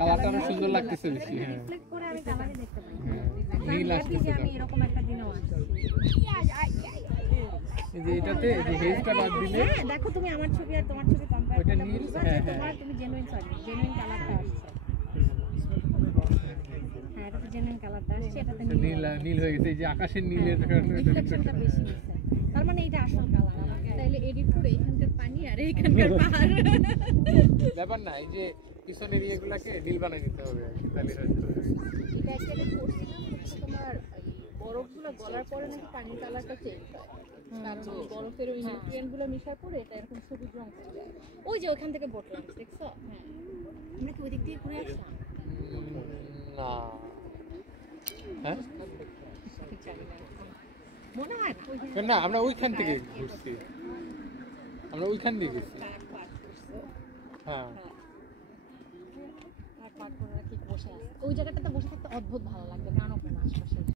কালারটা সুন্দর লাগতেছে বেশি। হ্যাঁ, নীল আসতেছে। আমি এরকম একটা দিনও আছে এই যে এটাতে এই যে হেজটা বাদ দিলে দেখো তুমি আমার ছবি আর তোমার ছবি কম্পেয়ার করলে বুঝবা যে তোমার তুমি জেনুইন কালারটা আসছে। হ্যাঁ, এটা তো জেনুইন কালারটা আসছে, এটাতে নীল হয়ে গেছে। এই যে আকাশের নীলের রিফ্লেকশনটা বেশি হচ্ছে, তার মানে এটা আসল কালার। আমাকে তাইলে এডিট করে এখানকার পানি আর এইখানকার পাহাড় ব্যাপার না, এই যে পিছনের ইয়েগুলাকে নীল বানিয়ে নিতে হবে, তাহলে হয়তো এটা অ্যাকচুয়ালি করছিলাম হচ্ছে তোমার বরফগুলো গলার পরে নাকি পানির কালারটা চেঞ্জ হয়, কারণ বরফের ওই নিউট্রিয়েন্টগুলো মিশার পরে এটা এরকম সবুজ রং হয়ে যায়। ওই যে ওখান থেকে বটলাম, দেখছো? হ্যাঁ, আমরা কি ওই দিক থেকে ঘুরে আসলাম না? হ্যাঁ, মনে হয় না, আমরা ওইখান থেকে ঘুরছি, আমরা ওইখান দিয়ে গেছি। হ্যাঁ, ওই জায়গাটাতে বসে থাকতে অদ্ভুত ভালো লাগবে, কারণ ওখানে আশপাশে